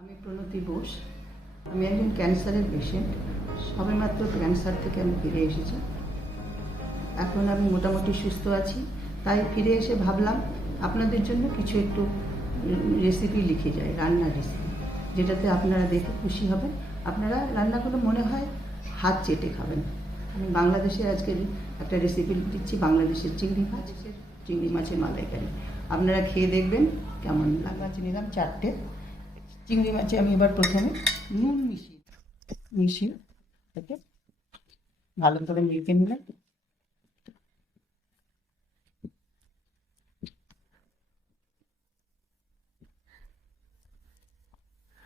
আমি প্রণতি বোস। আমি একজন ক্যান্সারের পেশেন্ট। সবেমাত্র ক্যান্সার থেকে আমি ফিরে এসেছি। এখন আমি মোটামুটি সুস্থ আছি। তাই ফিরে এসে ভাবলাম আপনাদের জন্য কিছু একটু রেসিপি লিখে যাই, রান্নার রেসিপি, যেটাতে আপনারা দেখে খুশি হবেন। আপনারা রান্নাগুলো মনে হয় হাত চেটে খাবেন। আমি বাংলাদেশে আজকে একটা রেসিপি দিচ্ছি, বাংলাদেশের চিংড়ি মাছের মালাইকারি। আপনারা খেয়ে দেখবেন কেমন লাগে। নিলাম 4টে চিংড়ি মাছে। আমি এবার প্রথমে নুন মিশিয়ে এটাকে ভালো করে মেখে নিলাম।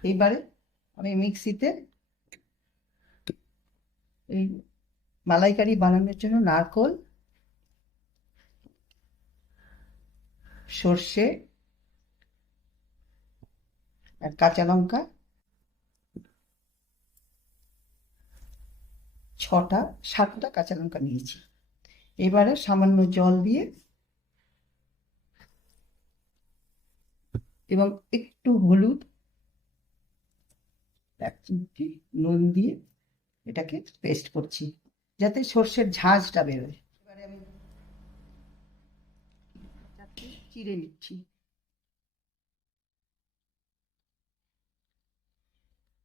এইবারে আমি মিক্সিতে এই মালাইকারি বানানোর জন্য নারকোল, সর্ষে আর কাঁচা লঙ্কা 7টা কাঁচা লঙ্কা নিয়েছি। এবারে সামান্য জল দিয়ে এবং একটু হলুদ, 1 চিমটি নুন দিয়ে এটাকে পেস্ট করছি যাতে সর্ষের ঝাঁঝটা বেরোয়। এবারে আমি চিড়ে নিচ্ছি।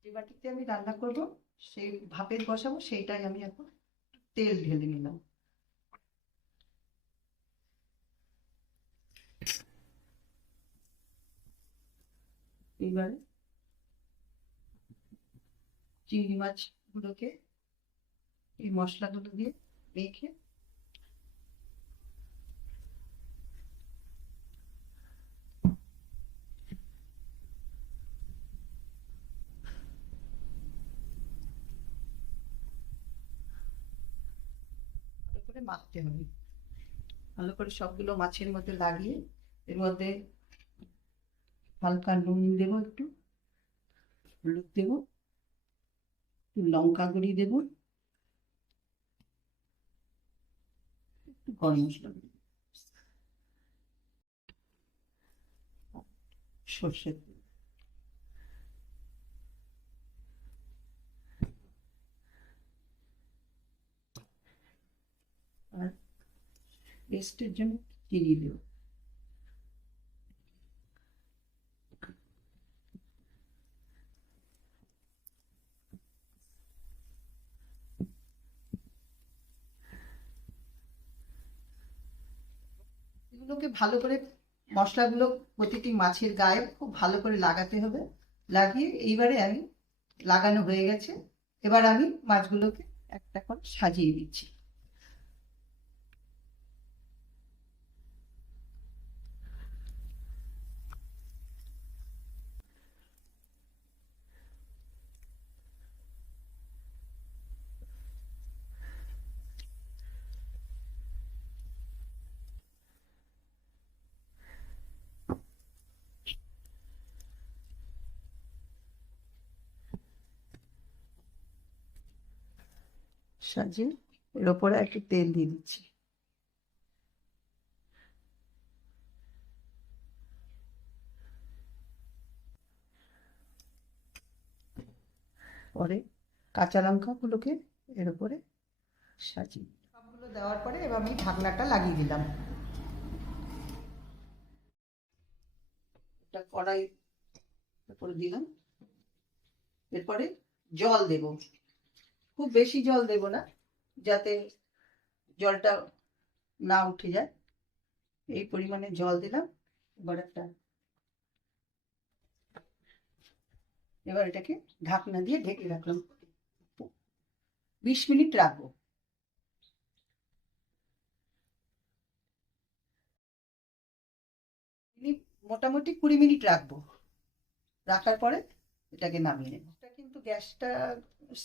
যে বাটিতে আমি রান্না করব, সেই ভাপের বসাবো, সেইটাই আমি এখন তেল ঢেলে নিলাম। এবারে চিংড়ি মাছগুলোকে এই মশলাগুলো দিয়ে মেখে ভালো করে মাখতে হবে। ভালো করে সবগুলো মাছের মধ্যে লাগিয়ে এর মধ্যে হালকা নুন দেবো, একটু হলুদ দেবো, একটু লঙ্কা গুঁড়ি দেবো, একটু গরম মশলা দেবো, সর্ষের তেল। আর টেস্টের জন্য চিনি দেবো। এগুলোকে ভালো করে, মশলাগুলো প্রতিটি মাছের গায়ে খুব ভালো করে লাগাতে হবে। লাগিয়ে এইবারে আমি লাগানো হয়ে গেছে। এবার আমি মাছগুলোকে একটা করে সাজিয়ে দিচ্ছি। সাজিয়ে এর ওপরে একটু তেল দিয়ে দিচ্ছি। পরে কাঁচা লঙ্কাগুলোকে এর উপরে সাজিয়ে সবগুলো দেওয়ার পরে এবার আমি ঢাকনাটা লাগিয়ে দিলাম। একটা কড়াই উপরে দিলাম। এরপরে জল দেব, খুব বেশি জল দেব না, যাতে জলটা না উঠে যায়। এই পরিমাণে জল দিলাম। এবার এটাকে ঢাকনা দিয়ে ঢেকে রাখলাম। 20 মিনিট রাখবো। মোটামুটি 20 মিনিট রাখবো। রাখার পরে এটাকে নামিয়ে নেব। এটা কিন্তু গ্যাসটা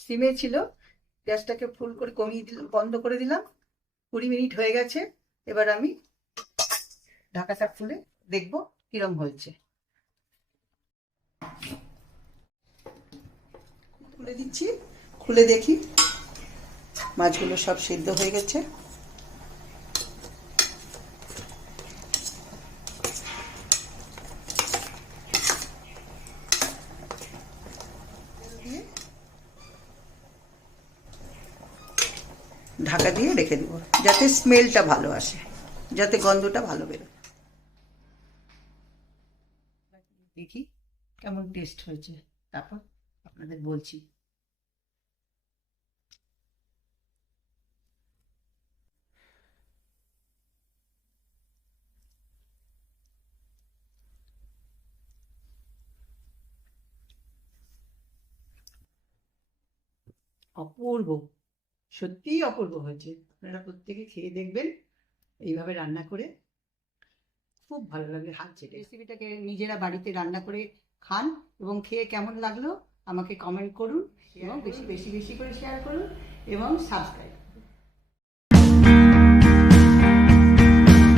সিমে ছিল, গ্যাসটাকে ফুল করে কমিয়ে দিলাম, বন্ধ করে দিলাম। 20 মিনিট হয়ে গেছে। এবার আমি ঢাকাটা খুলে দেখবো কিরম হয়েছে। খুলে দিচ্ছি, খুলে দেখি মাছগুলো সব সিদ্ধ হয়ে গেছে। ঢাকা দিয়ে রেখে দেবো, যাতে স্মেলটা ভালো আসে, যাতে গন্ধটা ভালো বেরোয়। দেখি কেমন টেস্ট হয়েছে, তারপর আপনাদের বলছি। অপূর্ব, সত্যিই অপূর্ব হয়েছে। আপনারা প্রত্যেকে খেয়ে দেখবেন এইভাবে রান্না করে, খুব ভালো লাগবে হাত চেটে। রেসিপিটাকে নিজেরা বাড়িতে রান্না করে খান এবং খেয়ে কেমন লাগলো আমাকে কমেন্ট করুন এবং বেশি বেশি বেশি করে শেয়ার করুন এবং সাবস্ক্রাইব